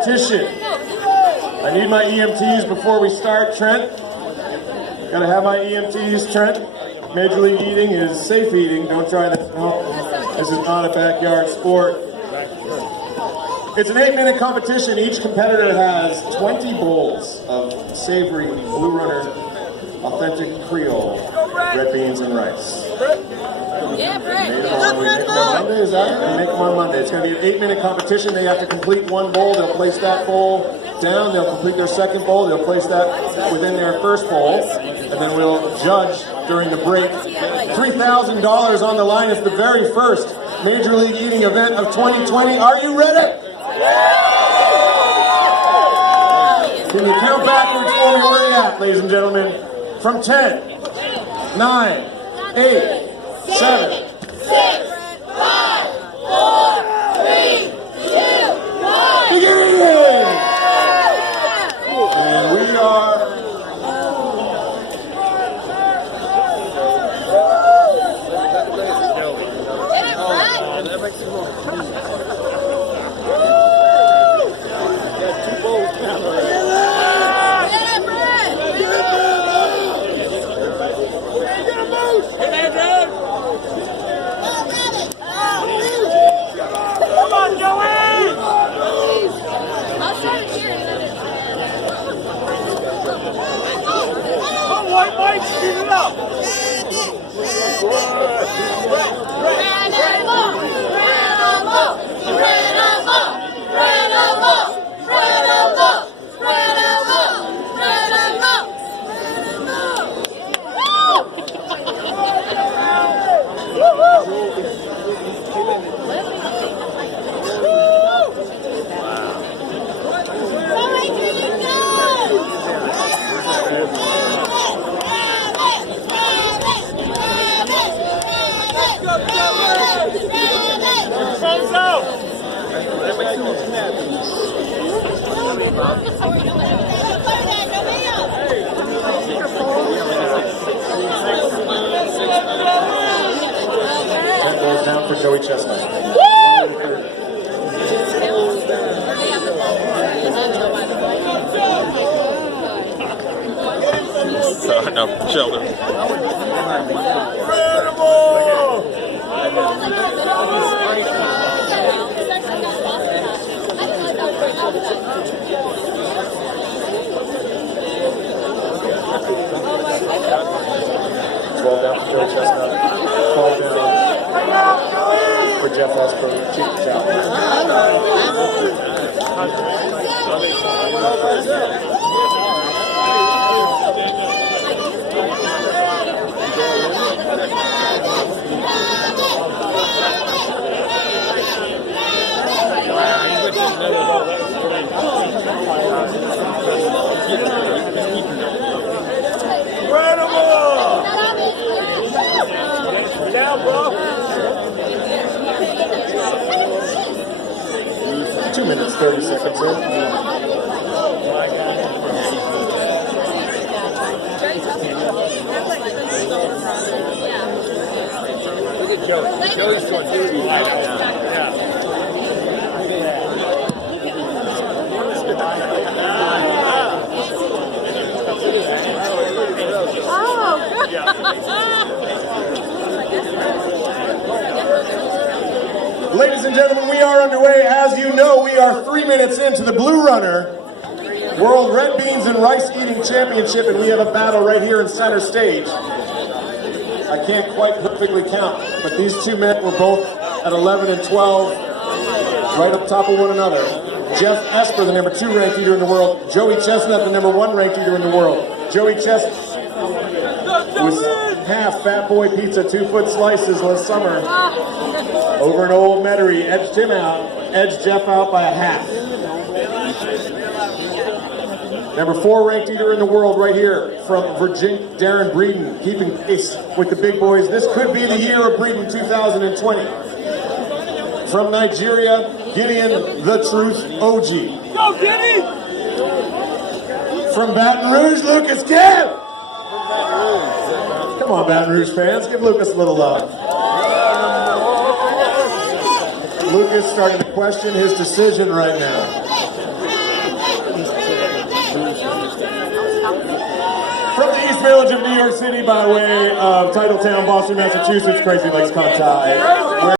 competition. I need my EMTs before we start. Trent, gotta have my EMTs. Trent, Major League Eating is safe eating. Don't try this. No, this is not a backyard sport. It's an 8-minute competition. Each competitor has 20 bowls of savory Blue Runner authentic Creole red beans and rice. Yeah, Brett. We make them on Monday, is that? We make them on Monday. It's going to be an 8-minute competition. They have to complete one bowl. They'll place that bowl down. They'll complete their second bowl. They'll place that within their first bowl. And then we'll judge during the break. $3,000 on the line. It's the very first Major League Eating event of 2020. Are you ready? Can you count backwards for me? Where are you at, ladies and gentlemen? From 10, 9, 8, 7, 6, 5, 4, 3, 2, 1. begin! And we are Hit it, Brett. goes down for Joey Chestnut. No, Sheldon. Roll down for Joey Chestnut. Fall down for Jeff Esper. Cheap tap. 2 minutes, 30 seconds in. Joey's going to do right now. Ladies and gentlemen, we are underway. As you know, we are 3 minutes into the Blue Runner World Red Beans and Rice Eating Championship, and we have a battle right here in center stage. I can't quite perfectly count, but these two men were both at 11 and 12, right up top of one another. Jeff Esper, the number 2 ranked eater in the world. Joey Chestnut, the number 1 ranked eater in the world. Joey Chestnut was half Fat Boy Pizza 2-foot slices last summer over in Old Metairie. Edged him out, edged Jeff out by a half. Number 4 ranked eater in the world right here from Virginia, Darren Breeden, keeping pace with the big boys. This could be the year of Breeden 2020. From Nigeria, Gideon the Truth OG. Go, Gideon! From Baton Rouge, Lucas Gibb. Come on, Baton Rouge fans, give Lucas a little love. Lucas starting to question his decision right now. From the East Village of New York City by way of Titletown, Boston, Massachusetts, Crazy Legs Conti.